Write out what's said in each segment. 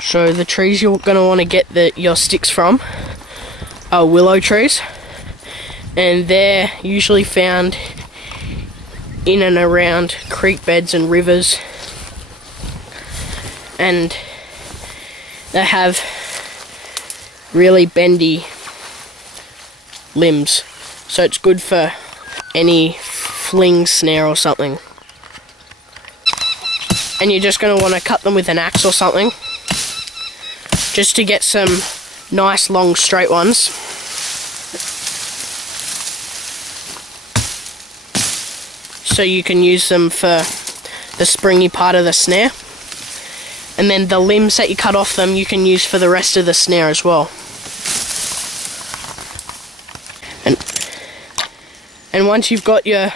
So the trees you're going to want to get your sticks from are willow trees, and they're usually found in and around creek beds and rivers, and they have really bendy limbs, so it's good for any fling snare or something. And you're just going to want to cut them with an axe or something, just to get some nice long straight ones. So you can use them for the springy part of the snare. And then the limbs that you cut off them you can use for the rest of the snare as well. And once you've got your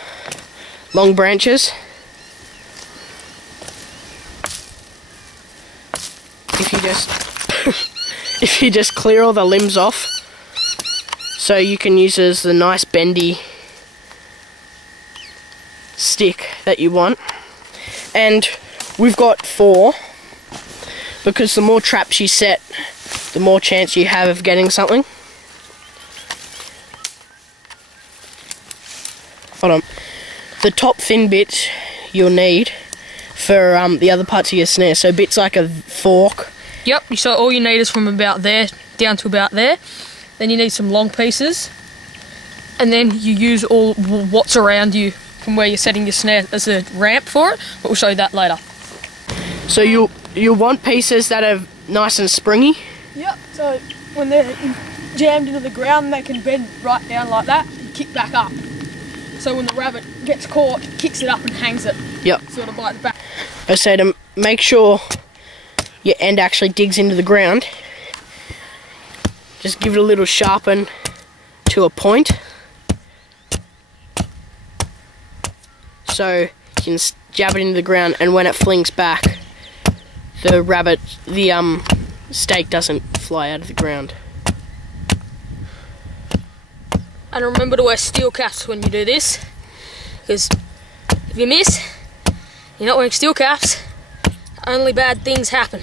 long branches, if you just clear all the limbs off, so you can use it as the nice bendy stick that you want. And we've got 4, because the more traps you set, the more chance you have of getting something. Hold on. The top thin bit you'll need for the other parts of your snare, so bits like a fork. Yep, so all you need is from about there down to about there. Then you need some long pieces, and then you use all what's around you from where you're setting your snare as a ramp for it, but we'll show you that later. So you'll want pieces that are nice and springy. Yep, so when they're jammed into the ground they can bend right down like that and kick back up. So when the rabbit gets caught, it kicks it up and hangs it. Yep. Sort of like the back. I say to make sure your end actually digs into the ground, just give it a little sharpen to a point, so you can jab it into the ground, and when it flings back, the stake doesn't fly out of the ground. And remember to wear steel caps when you do this, because if you miss, you're not wearing steel caps, only bad things happen.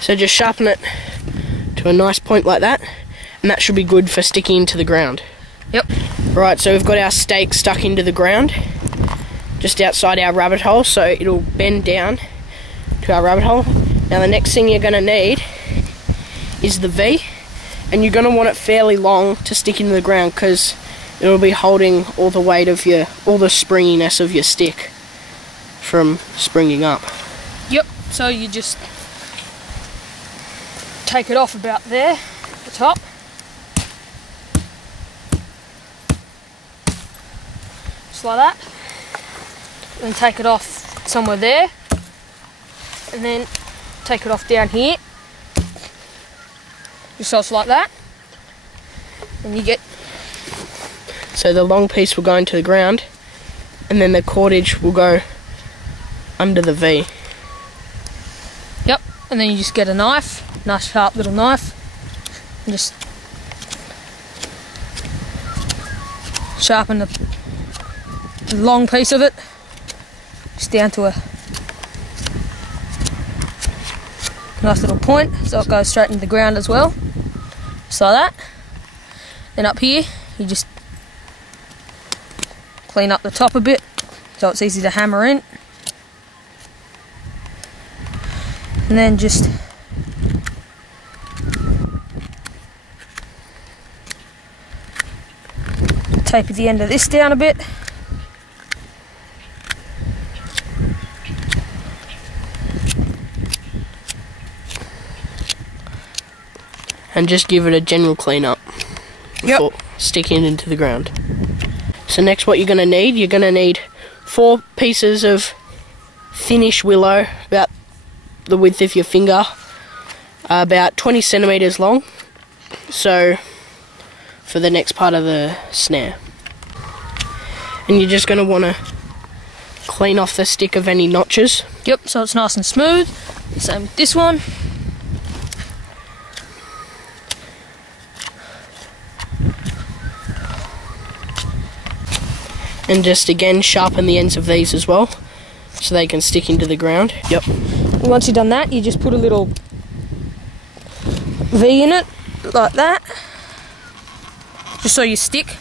So just sharpen it to a nice point like that, and that should be good for sticking into the ground. Yep. Right, so we've got our stake stuck into the ground, just outside our rabbit hole, so it'll bend down to our rabbit hole. Now the next thing you're going to need is the V, and you're going to want it fairly long to stick into the ground, because it'll be holding all the weight of all the springiness of your stick from springing up. Yep, so you just take it off about there, the top. Just like that. Then take it off somewhere there. And then take it off down here. Just so it's like that. And you get... So the long piece will go into the ground, and then the cordage will go under the V. Yep, and then you just get a knife, nice sharp little knife, and just sharpen the long piece of it just down to a nice little point, so it goes straight into the ground as well, just like that. Then up here you just clean up the top a bit so it's easy to hammer in, and then just taper the end of this down a bit. And just give it a general clean up before sticking it into the ground. So next what you're going to need 4 pieces of thinnish willow, about the width of your finger, about 20 centimeters long, so for the next part of the snare. And you're just going to want to clean off the stick of any notches. Yep, so it's nice and smooth. Same with this one. And just again sharpen the ends of these as well, so they can stick into the ground. Yep. And once you've done that, you just put a little V in it, like that. Just so you stick.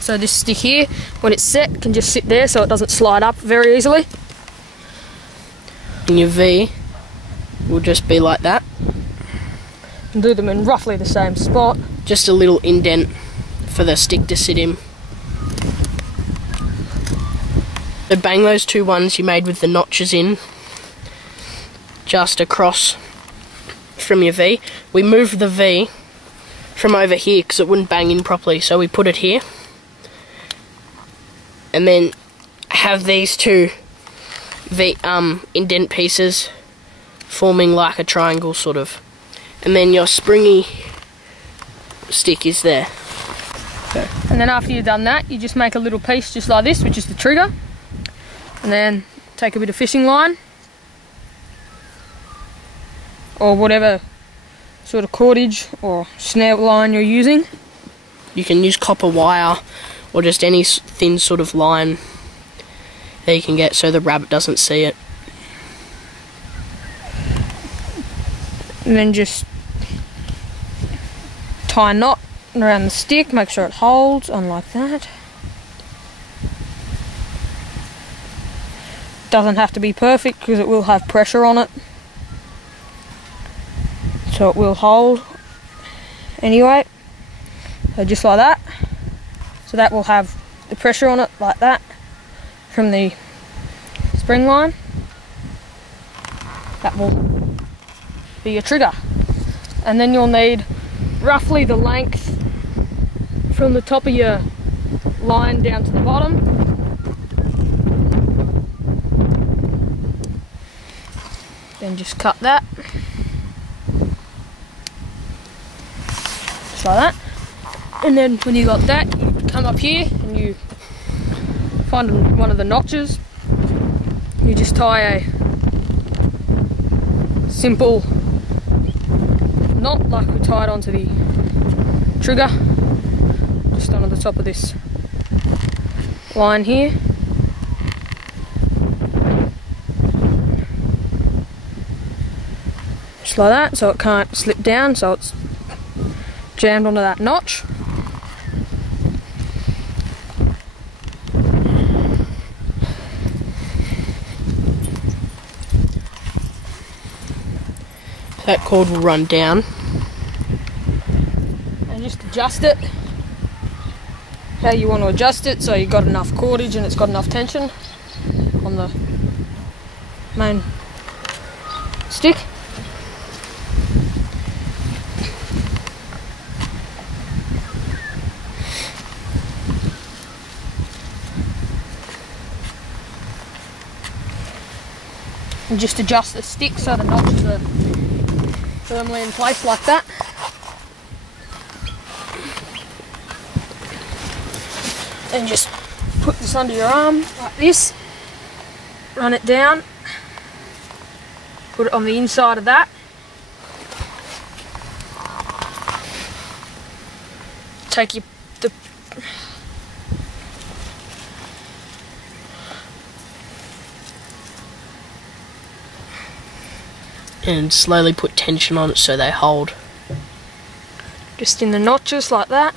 So this stick here, when it's set, can just sit there so it doesn't slide up very easily. And your V will just be like that. And do them in roughly the same spot. Just a little indent for the stick to sit in. So bang those two ones you made with the notches in just across from your V. We moved the V from over here because it wouldn't bang in properly, so we put it here. And then have these two indent pieces forming like a triangle sort of. And then your springy stick is there. Okay. And then after you've done that, you just make a little piece just like this, which is the trigger. And then take a bit of fishing line or whatever sort of cordage or snare line you're using. You can use copper wire or just any thin sort of line that you can get so the rabbit doesn't see it. And then just tie a knot around the stick, make sure it holds on like that. Doesn't have to be perfect because it will have pressure on it, so it will hold anyway. So just like that. So that will have the pressure on it like that from the spring line. That will be your trigger. And then you'll need roughly the length from the top of your line down to the bottom. Then just cut that. Just like that. And then when you got that, you come up here and you find one of the notches. You just tie a simple knot like we tied onto the trigger, just onto the top of this line here. Just like that, so it can't slip down, so it's jammed onto that notch. That cord will run down. And just adjust it how you want to adjust it so you've got enough cordage and it's got enough tension on the main stick. And just adjust the stick so the notches are firmly in place like that. And just put this under your arm like this, run it down, put it on the inside of that. Take the and slowly put tension on it so they hold. Just in the notches like that.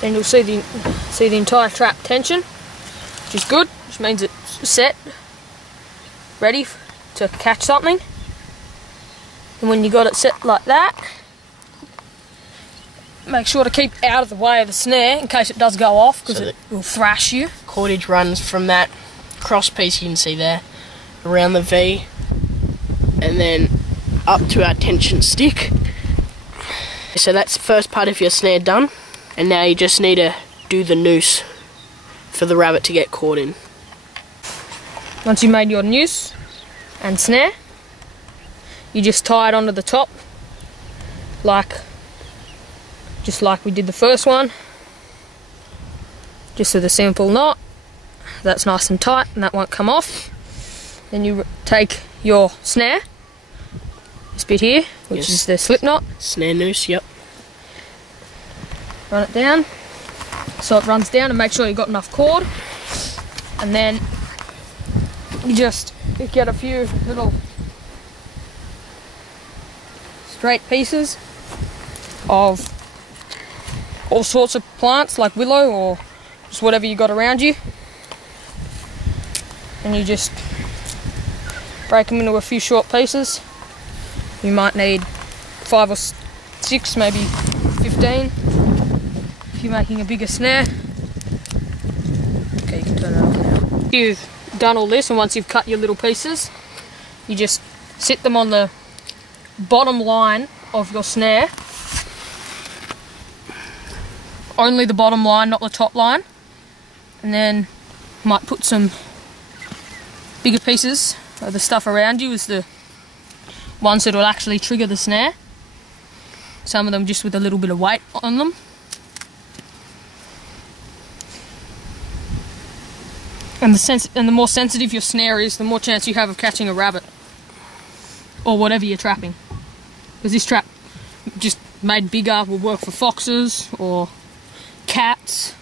Then you'll see the entire trap tension, which is good, which means it's set, ready to catch something. And when you got it set like that, make sure to keep out of the way of the snare in case it does go off, because it will thrash you. Cordage runs from that cross piece you can see there, around the V, and then up to our tension stick. So that's the first part of your snare done, and now you just need to do the noose for the rabbit to get caught in. Once you've made your noose and snare, you just tie it onto the top, just like we did the first one, just with a simple knot. That's nice and tight and that won't come off. Then you take your snare, this bit here, which is the slip knot. Snare noose, yep. Run it down, so it runs down, and make sure you've got enough cord. And then you just get a few little straight pieces of all sorts of plants like willow or just whatever you got around you, and you just break them into a few short pieces. You might need 5 or 6, maybe 15 if you're making a bigger snare. Okay, you can turn that off now. You've done all this, and once you've cut your little pieces, you just sit them on the bottom line of your snare. Only the bottom line, not the top line. And then might put some bigger pieces of the stuff around you as the ones that will actually trigger the snare. Some of them just with a little bit of weight on them. And the more sensitive your snare is, the more chance you have of catching a rabbit or whatever you're trapping. Because this trap, just made bigger, will work for foxes or cats.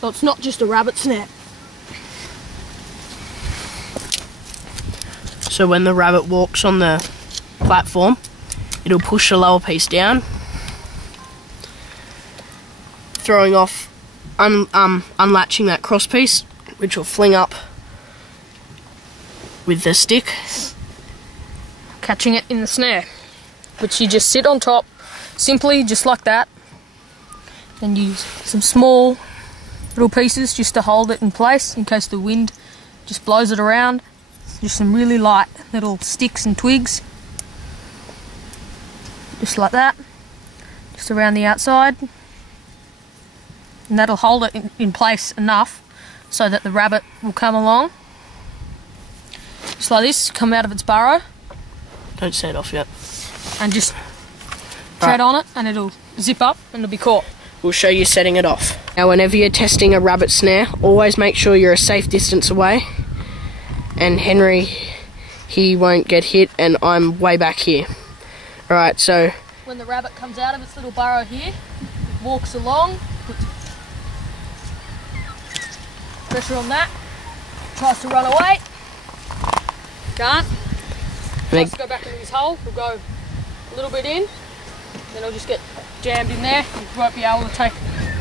So it's not just a rabbit snare. So when the rabbit walks on the platform, it'll push the lower piece down, throwing off, unlatching that cross piece, which will fling up with the stick, catching it in the snare, which you just sit on top, simply just like that. Then use some small little pieces just to hold it in place in case the wind just blows it around. Just some really light little sticks and twigs, just like that, just around the outside, and that'll hold it in place enough so that the rabbit will come along, just like this, come out of its burrow. Don't set it off yet. And just tread on it, and it'll zip up and it'll be caught. We'll show you setting it off. Now whenever you're testing a rabbit snare, always make sure you're a safe distance away. And Henry, he won't get hit, and I'm way back here. Alright, so when the rabbit comes out of its little burrow here, it walks along, puts pressure on that, tries to run away, can't. Tries to go back into his hole, he'll go a little bit in, then he'll just get jammed in there. You won't be able to take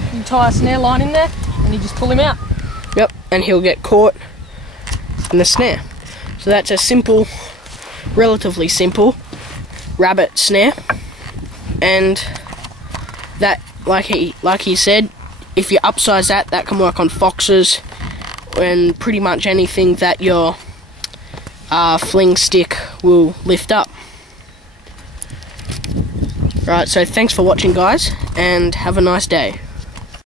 the entire snare line in there, and you just pull him out. Yep, and he'll get caught in the snare. So that's a simple, relatively simple rabbit snare, and that, like he said, if you upsize that, that can work on foxes and pretty much anything that your fling stick will lift up. Right, so thanks for watching, guys, and have a nice day.